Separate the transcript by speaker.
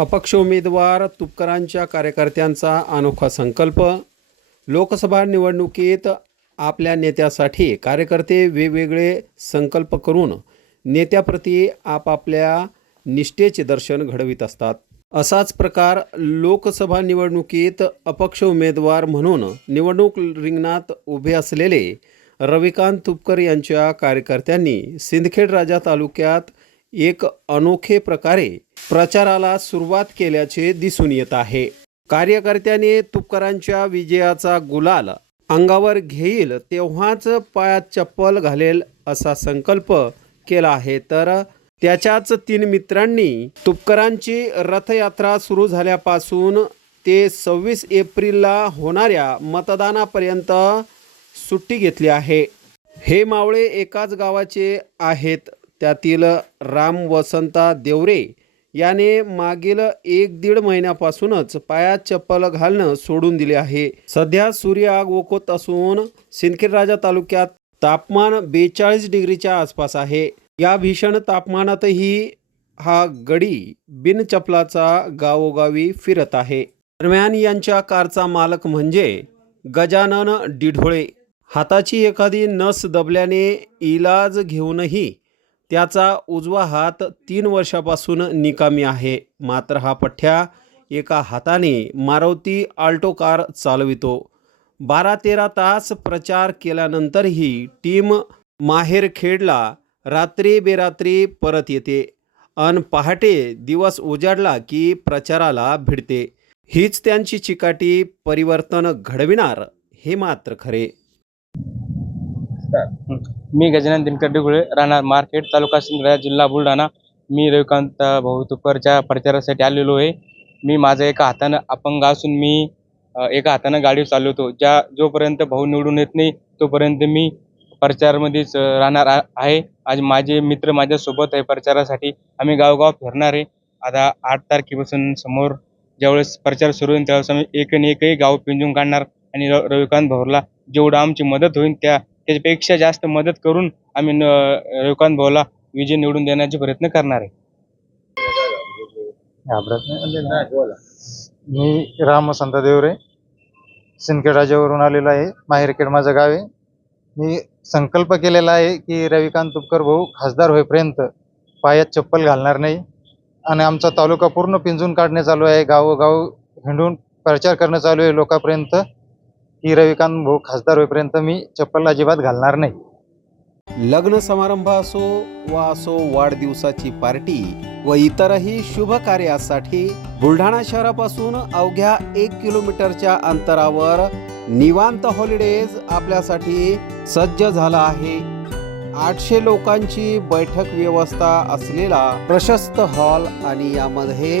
Speaker 1: अपक्ष उमेदवार तुपकरांच्या कार्यकर्त्यांचा अनोखा संकल्प. लोकसभा निवडणुकीत आपल्या नेत्यासाठी कार्यकर्ते वेगवेगळे संकल्प करून नेत्याप्रती आपापल्या निष्ठेचे दर्शन घडवित असतात. असाच प्रकार लोकसभा निवडणुकीत अपक्ष उमेदवार म्हणून निवडणूक रिंगणात उभे असलेले रविकांत तुपकर यांच्या कार्यकर्त्यांनी सिंदखेड राजा तालुक्यात एक अनोखे प्रकारे प्रचाराला सुरुवात केल्याचे दिसून येत आहे. कार्यकर्त्याने तुपकरांच्या विजयाचा गुलाल अंगावर घेईल तेव्हाच पायात चप्पल घालेल असा संकल्प केला आहे. तर त्याच्याच तीन मित्रांनी तुपकरांची रथयात्रा सुरू झाल्यापासून ते सव्वीस एप्रिलला होणाऱ्या मतदानापर्यंत सुट्टी घेतली आहे. हे मावळे एकाच गावाचे आहेत. त्यातील राम वसंता देवरे याने मागील एक दीड महिन्यापासूनच पायात चप्पल घालणं सोडून दिले आहे. सध्या सूर्य आग ओकत असून सिंदखेडराजा तालुक्यात तापमान बेचाळीस डिग्रीच्या आसपास आहे. या भीषण तापमानातही हा गडी बिन चपलाचा गावोगावी फिरत आहे. दरम्यान यांच्या कारचा मालक म्हणजे गजानन डिढोळे. हाताची एखादी नस दबल्याने इलाज घेऊनही त्याचा उजवा हात तीन वर्षापासून निकामी आहे. मात्र हा पठ्ठ्या एका हाताने मारुती आल्टो कार चालवितो. बारा तेरा तास प्रचार केल्यानंतरही टीम माहेरखेडला रात्री बेरात्री परत येते. अन पहाटे दिवस उजाडला की प्रचाराला भिडते. हीच त्यांची चिकाटी परिवर्तन घडविणार हे मात्र खरे.
Speaker 2: मी गजानन दिनकर डिगुळे राहणार मार्केट तालुका सिंदखेड जिल्हा बुलढाणा. मी रविकांत भाऊ तुपरच्या प्रचारासाठी आलेलो आहे. मी माझं एका हातानं अपंग असून मी एका हातानं गाडी चालवतो. ज्या जोपर्यंत भाऊ निवडून येत नाही तोपर्यंत मी प्रचारमध्येच राहणार आहे. आज माझे मित्र माझ्यासोबत आहे प्रचारासाठी. आम्ही गावगाव फिरणार आहे. आता आठ तारखेपासून समोर ज्यावेळेस प्रचार सुरू होईल त्यावेळेस आम्ही एक आणि एकही गाव पिंजून काढणार आणि र- रविकांत भाऊला जेवढं आमची मदत होईल त्या त्याच्यापेक्षा जास्त मदत करून आम्ही न- रविकांत भाऊला विजय निवडून देण्याचे प्रयत्न करणार आहे.
Speaker 3: मी राम संत देवरे सिंदखेड राजावरून आलेलो आहे. माहेरखेड माझं गाव आहे. मी संकल्प केलेला आहे की रविकांत तुपकर भाऊ खासदार होईपर्यंत पायात चप्पल घालणार नाही आणि आमचा तालुका पूर्ण पिंजून काढणे चालू आहे. गावोगाव हिंडून प्रचार करणं चालू आहे लोकांपर्यंत. की रविकांत भाऊ खासदार होईपर्यंत मी चप्पल अजिबात घालणार नाही.
Speaker 1: लग्न समारंभ असो वा असो वाढदिवसाची पार्टी व इतरही शुभ कार्यासाठी बुलढाणा शहरापासून अवघ्या एक किलोमीटरच्या अंतरावर निवांत हॉलिडेज आपल्यासाठी सज्ज झाला आहे. आठशे लोकांची बैठक व्यवस्था असलेला प्रशस्त हॉल आणि यामध्ये